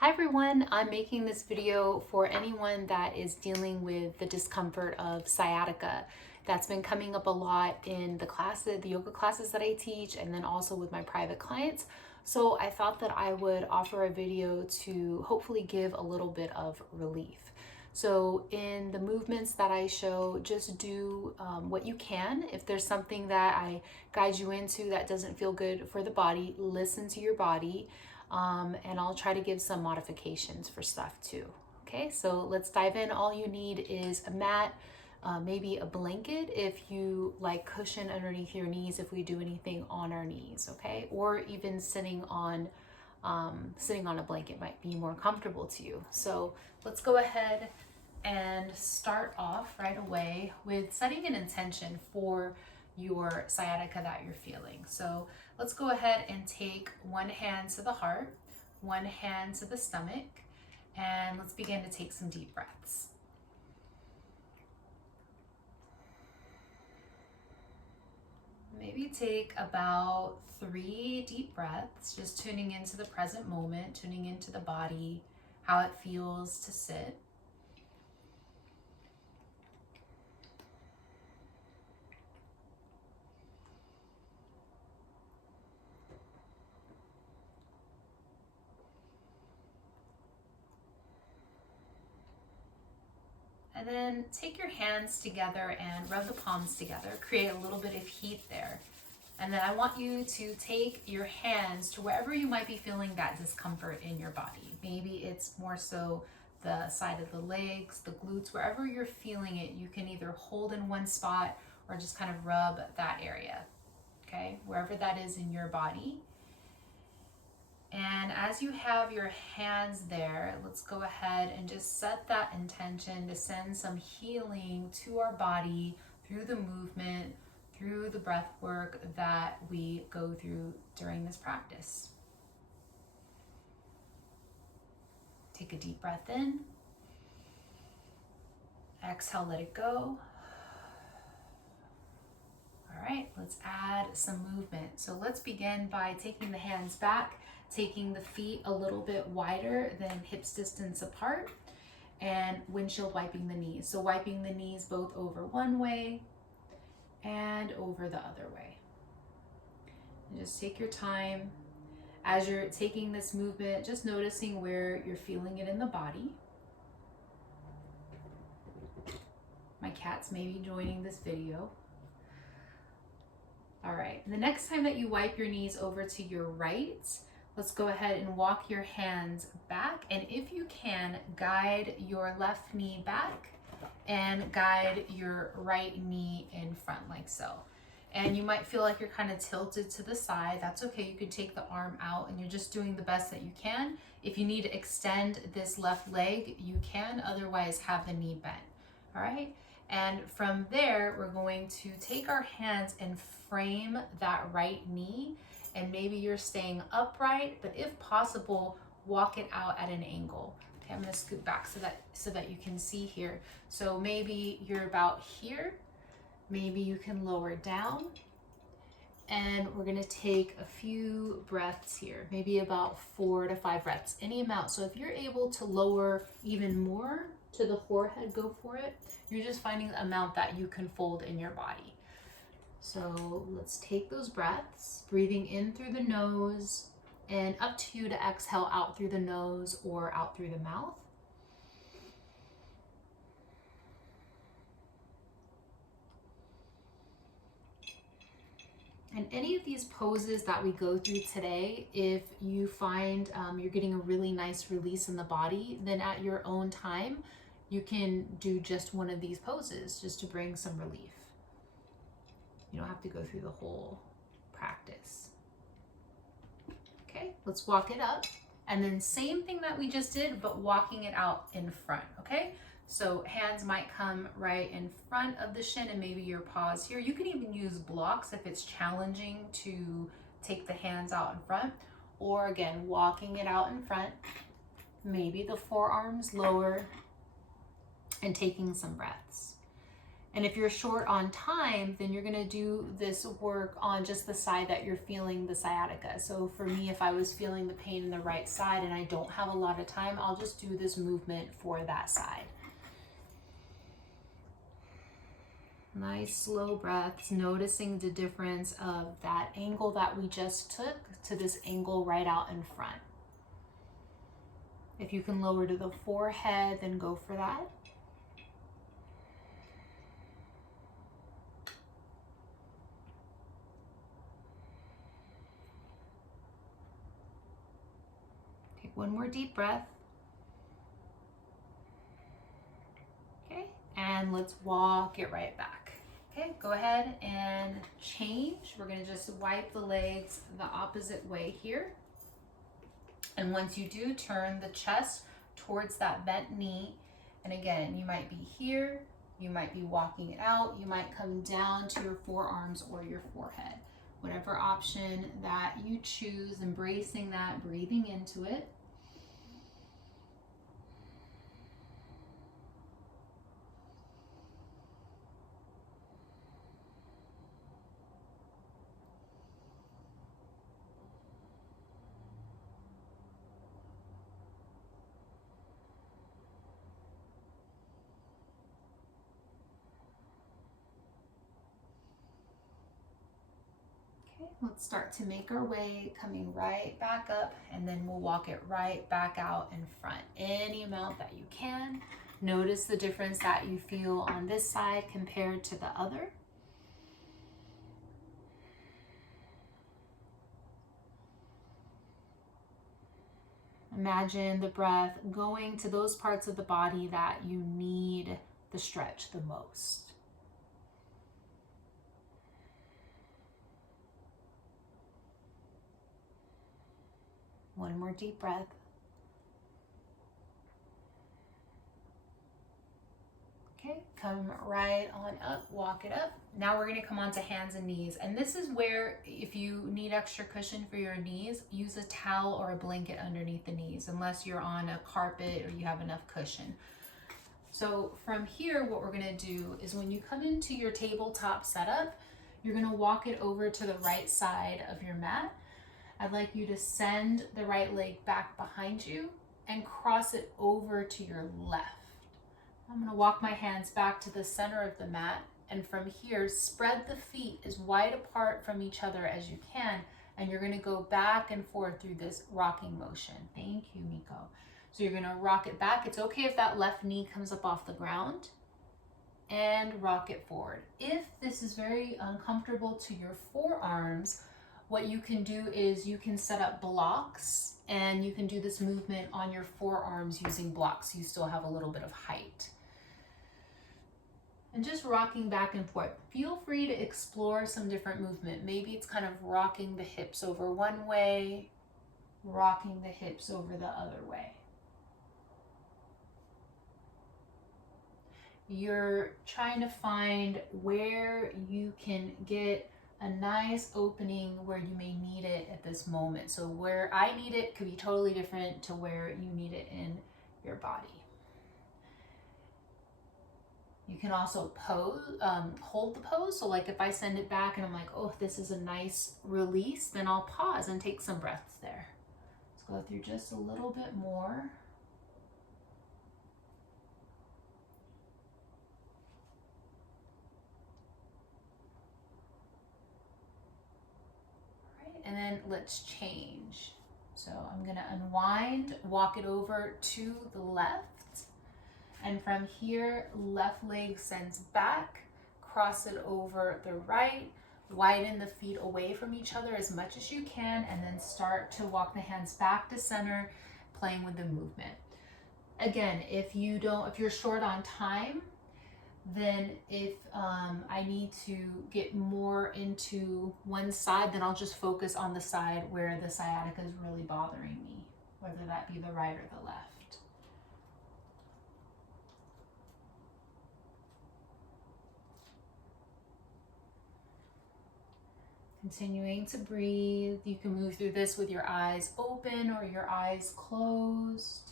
Hi everyone, I'm making this video for anyone that is dealing with the discomfort of sciatica. That's been coming up a lot in the yoga classes that I teach, and then also with my private clients. So I thought that I would offer a video to hopefully give a little bit of relief. So in the movements that I show, just do what you can. If there's something that I guide you into that doesn't feel good for the body, listen to your body. And I'll try to give some modifications for stuff too. Okay, so let's dive in. All you need is a mat, maybe a blanket if you like cushion underneath your knees if we do anything on our knees, okay? Or even sitting on a blanket might be more comfortable to you. So let's go ahead and start off right away with setting an intention for your sciatica that you're feeling. So let's go ahead and take one hand to the heart, one hand to the stomach, and let's begin to take some deep breaths. Maybe take about 3 deep breaths, just tuning into the present moment, tuning into the body, how it feels to sit. And then take your hands together and rub the palms together, create a little bit of heat there. And then I want you to take your hands to wherever you might be feeling that discomfort in your body. Maybe it's more so the side of the legs, the glutes, wherever you're feeling it, you can either hold in one spot or just kind of rub that area, okay? Wherever that is in your body. And as you have your hands there, let's go ahead and just set that intention to send some healing to our body through the movement, through the breath work that we go through during this practice. Take a deep breath in. Exhale, let it go. All right, let's add some movement. So let's begin by taking the hands back, taking the feet a little bit wider than hips distance apart, and windshield wiping the knees. So wiping the knees both over one way and over the other way. And just take your time as you're taking this movement, just noticing where you're feeling it in the body. My cat's maybe joining this video. All right, the next time that you wipe your knees over to your right, let's go ahead and walk your hands back. And if you can, guide your left knee back and guide your right knee in front like so. And you might feel like you're kind of tilted to the side. That's okay. You can take the arm out and you're just doing the best that you can. If you need to extend this left leg, you can. Otherwise, have the knee bent. All right. And from there, we're going to take our hands and frame that right knee. And maybe you're staying upright, but if possible, walk it out at an angle. Okay, I'm gonna scoot back so that you can see here. So maybe you're about here. Maybe you can lower down. And we're gonna take a few breaths here, maybe about 4 to 5 breaths, any amount. So if you're able to lower even more to the forehead, go for it. You're just finding the amount that you can fold in your body. So let's take those breaths, breathing in through the nose and up to you to exhale out through the nose or out through the mouth. And any of these poses that we go through today, if you find you're getting a really nice release in the body, then at your own time, you can do just one of these poses just to bring some relief. You don't have to go through the whole practice. Okay, let's walk it up. And then same thing that we just did, but walking it out in front, okay? So hands might come right in front of the shin and maybe your paws here. You can even use blocks if it's challenging to take the hands out in front. Or again, walking it out in front, maybe the forearms lower and taking some breaths. And if you're short on time, then you're gonna do this work on just the side that you're feeling the sciatica. So for me, if I was feeling the pain in the right side and I don't have a lot of time, I'll just do this movement for that side. Nice slow breaths, noticing the difference of that angle that we just took to this angle right out in front. If you can lower to the forehead, then go for that. Take one more deep breath. Okay, and let's walk it right back. Okay, go ahead and change. We're gonna just wipe the legs the opposite way here. And once you do, turn the chest towards that bent knee. And again, you might be here, you might be walking it out, you might come down to your forearms or your forehead. Whatever option that you choose, embracing that, breathing into it. Okay, let's start to make our way, coming right back up, and then we'll walk it right back out in front. Any amount that you can. Notice the difference that you feel on this side compared to the other. Imagine the breath going to those parts of the body that you need the stretch the most. One more deep breath. Okay, come right on up, walk it up. Now we're gonna come on to hands and knees. And this is where, if you need extra cushion for your knees, use a towel or a blanket underneath the knees, unless you're on a carpet or you have enough cushion. So from here, what we're gonna do is when you come into your tabletop setup, you're gonna walk it over to the right side of your mat. I'd like you to send the right leg back behind you and cross it over to your left. I'm gonna walk my hands back to the center of the mat, and from here, spread the feet as wide apart from each other as you can, and you're gonna go back and forth through this rocking motion. Thank you, Miko. So you're gonna rock it back. It's okay if that left knee comes up off the ground, and rock it forward. If this is very uncomfortable to your forearms, what you can do is you can set up blocks, and you can do this movement on your forearms using blocks. So you still have a little bit of height. And just rocking back and forth. Feel free to explore some different movement. Maybe it's kind of rocking the hips over one way, rocking the hips over the other way. You're trying to find where you can get a nice opening where you may need it at this moment. So where I need it could be totally different to where you need it in your body. You can also pose, hold the pose. So like if I send it back and I'm like, oh, this is a nice release, then I'll pause and take some breaths there. Let's go through just a little bit more. And then let's change. So I'm gonna unwind, walk it over to the left. And from here, left leg sends back, cross it over the right, widen the feet away from each other as much as you can, and then start to walk the hands back to center, playing with the movement. Again, if you're short on time, then if I need to get more into one side, then I'll just focus on the side where the sciatica is really bothering me, whether that be the right or the left. Continuing to breathe. You can move through this with your eyes open or your eyes closed.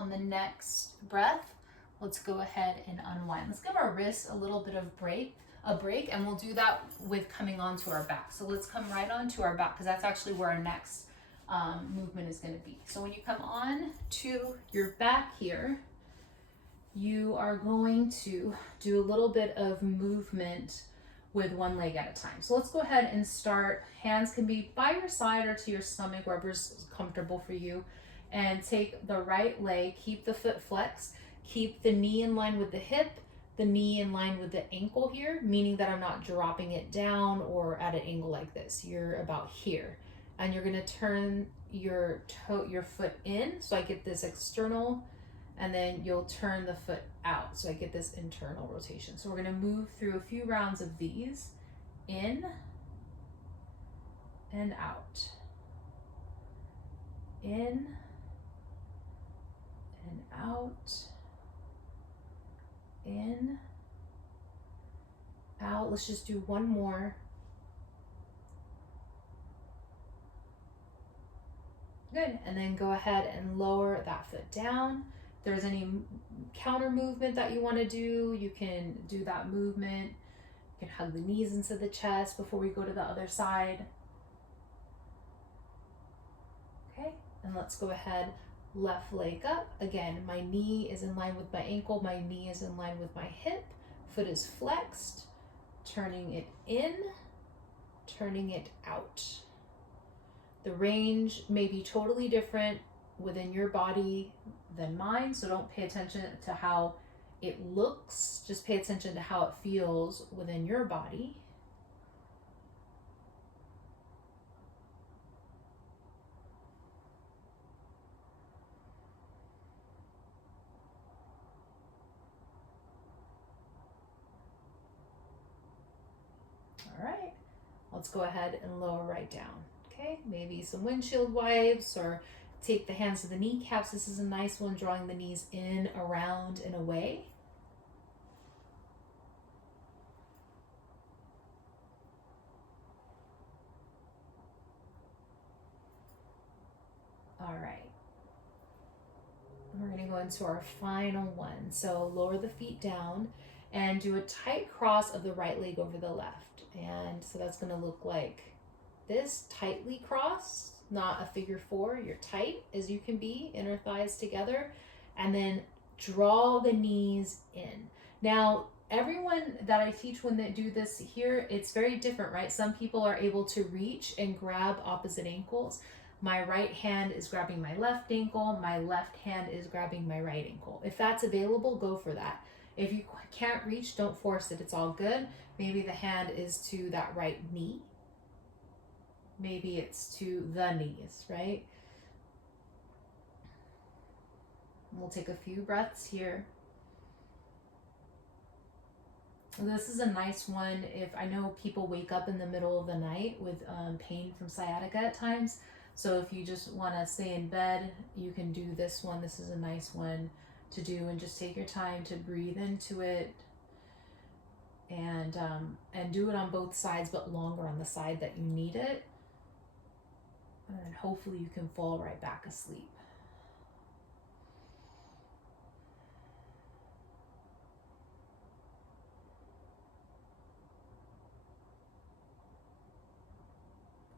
On the next breath, let's go ahead and unwind. Let's give our wrists a little bit of a break, and we'll do that with coming onto our back. So let's come right onto our back, because that's actually where our next movement is going to be. So when you come on to your back here, you are going to do a little bit of movement with one leg at a time. So let's go ahead and start. Hands can be by your side or to your stomach, wherever's comfortable for you. And take the right leg, keep the foot flexed, keep the knee in line with the hip, the knee in line with the ankle here, meaning that I'm not dropping it down or at an angle like this. You're about here. And you're gonna turn your foot in, so I get this external, and then you'll turn the foot out, so I get this internal rotation. So we're gonna move through a few rounds of these, in and out, in and out, in, out. Let's just do one more. Good, and then go ahead and lower that foot down. If there's any counter movement that you want to do, you can do that movement. You can hug the knees into the chest before we go to the other side. Okay, and let's go ahead, left leg up. Again, my knee is in line with my ankle, my knee is in line with my hip, foot is flexed, turning it in, turning it out. The range may be totally different within your body than mine, so don't pay attention to how it looks, just pay attention to how it feels within your body. All right, let's go ahead and lower right down. Okay, maybe some windshield wipes, or take the hands to the kneecaps. This is a nice one, drawing the knees in, around, and away. All right, we're going to go into our final one. So lower the feet down and do a tight cross of the right leg over the left. And so that's going to look like this, tightly crossed, not a figure four. You're tight as you can be, inner thighs together, and then draw the knees in. Now, everyone that I teach when they do this here, it's very different, right? Some people are able to reach and grab opposite ankles. My right hand is grabbing my left ankle, my left hand is grabbing my right ankle. If that's available, go for that. If you can't reach, don't force it, it's all good. Maybe the hand is to that right knee. Maybe it's to the knees, right? We'll take a few breaths here. This is a nice one if I know people wake up in the middle of the night with pain from sciatica at times. So if you just want to stay in bed, you can do this one. This is a nice one to do, and just take your time to breathe into it, and do it on both sides, but longer on the side that you need it. And hopefully you can fall right back asleep.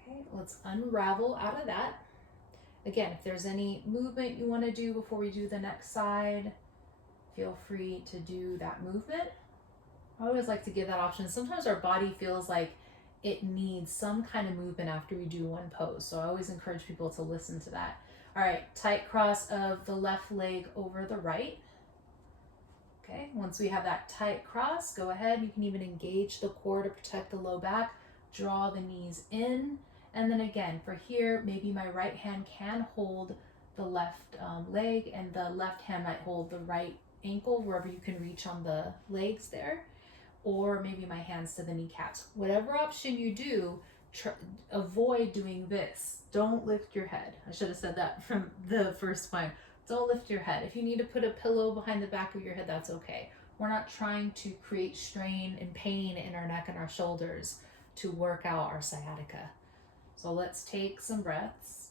Okay, let's unravel out of that. Again, if there's any movement you want to do before we do the next side, feel free to do that movement. I always like to give that option. Sometimes our body feels like it needs some kind of movement after we do one pose. So I always encourage people to listen to that. All right, tight cross of the left leg over the right. Okay, once we have that tight cross, go ahead. You can even engage the core to protect the low back. Draw the knees in. And then again, for here, maybe my right hand can hold the left leg, and the left hand might hold the right ankle, wherever you can reach on the legs there. Or maybe my hands to the kneecaps. Whatever option you do, avoid doing this. Don't lift your head. I should have said that from the first time. Don't lift your head. If you need to put a pillow behind the back of your head, that's okay. We're not trying to create strain and pain in our neck and our shoulders to work out our sciatica. So let's take some breaths.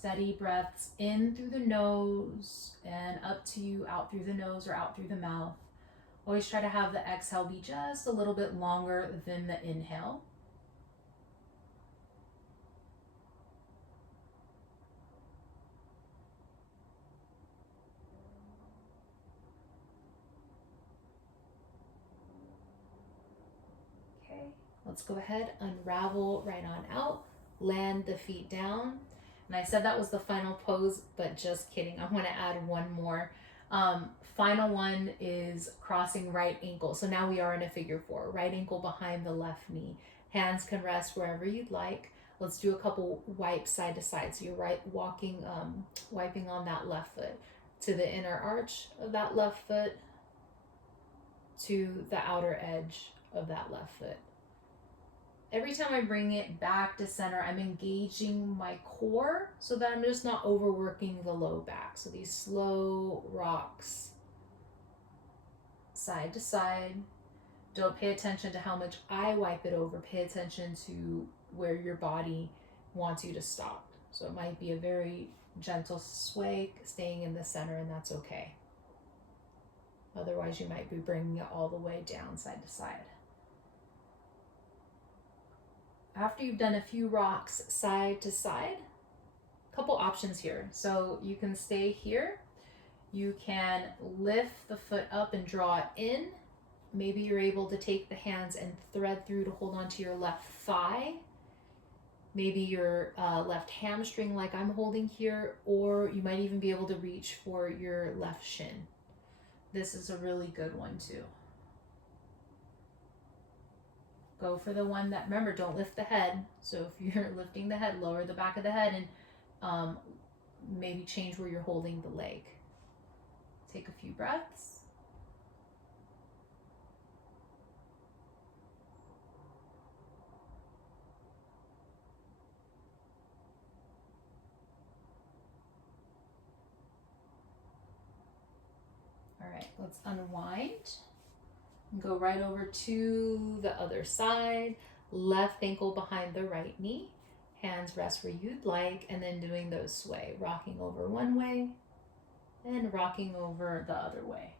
Steady breaths in through the nose and up to you, out through the nose or out through the mouth. Always try to have the exhale be just a little bit longer than the inhale. Okay, let's go ahead, unravel right on out, land the feet down. And I said that was the final pose, but just kidding. I want to add one more. Final one is crossing right ankle. So now we are in a figure four. Right ankle behind the left knee. Hands can rest wherever you'd like. Let's do a couple wipes side to side. So you're wiping on that left foot to the inner arch of that left foot to the outer edge of that left foot. Every time I bring it back to center, I'm engaging my core so that I'm just not overworking the low back. So these slow rocks side to side. Don't pay attention to how much I wipe it over. Pay attention to where your body wants you to stop. So it might be a very gentle sway, staying in the center, and that's okay. Otherwise, you might be bringing it all the way down side to side. After you've done a few rocks side to side, a couple options here. So you can stay here. You can lift the foot up and draw it in. Maybe you're able to take the hands and thread through to hold onto your left thigh. Maybe your left hamstring like I'm holding here, or you might even be able to reach for your left shin. This is a really good one too. Go for the one that, remember, don't lift the head. So if you're lifting the head, lower the back of the head and maybe change where you're holding the leg. Take a few breaths. All right, let's unwind. Go right over to the other side. Left ankle behind the right knee. Hands rest where you'd like, and then doing those sway. Rocking over one way and rocking over the other way.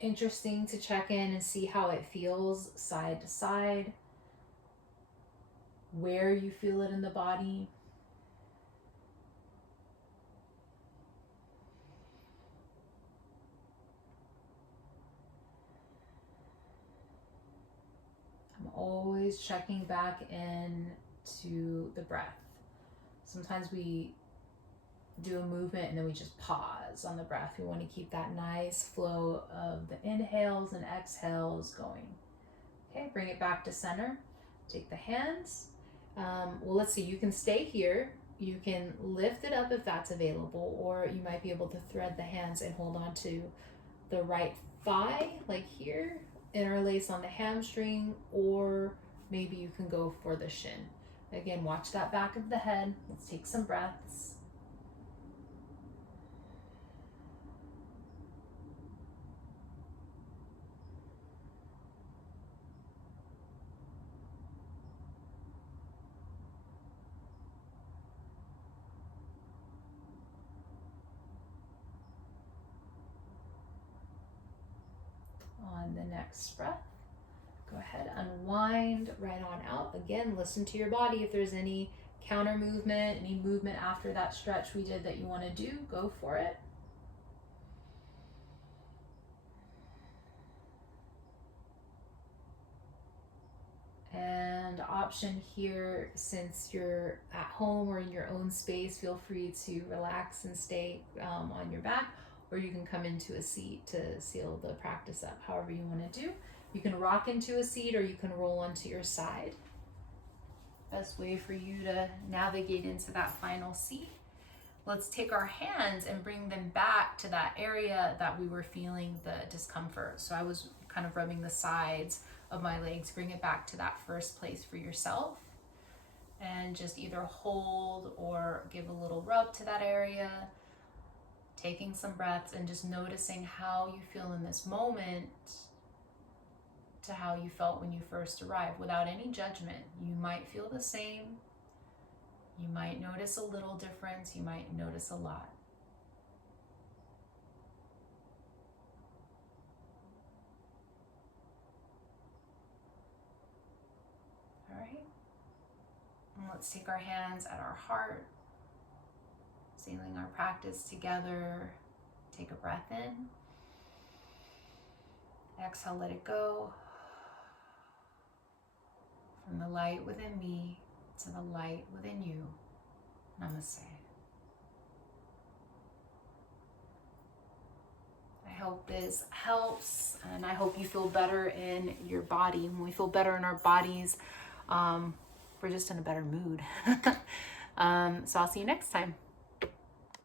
Interesting to check in and see how it feels side to side. Where you feel it in the body. Always checking back in to the breath. Sometimes we do a movement and then we just pause on the breath. We want to keep that nice flow of the inhales and exhales going. Okay, bring it back to center. Take the hands. Well, let's see, you can stay here. You can lift it up if that's available, or you might be able to thread the hands and hold on to the right thigh, like here. Interlace on the hamstring, or maybe you can go for the shin. Again, watch that back of the head. Let's take some breaths. On the next breath, go ahead, unwind right on out. Again, listen to your body. If there's any counter movement, any movement after that stretch we did that you want to do, go for it. And option here, since you're at home or in your own space, feel free to relax and stay on your back, or you can come into a seat to seal the practice up, however you want to do. You can rock into a seat, or you can roll onto your side. Best way for you to navigate into that final seat. Let's take our hands and bring them back to that area that we were feeling the discomfort. So I was kind of rubbing the sides of my legs. Bring it back to that first place for yourself. And just either hold or give a little rub to that area. Taking some breaths and just noticing how you feel in this moment. to how you felt when you first arrived without any judgment. You might feel the same. You might notice a little difference. You might notice a lot. All right. And let's take our hands at our heart, sealing our practice together. Take a breath in. Exhale, let it go. From the light within me to the light within you. Namaste. I hope this helps, and I hope you feel better in your body. When we feel better in our bodies, we're just in a better mood. So I'll see you next time.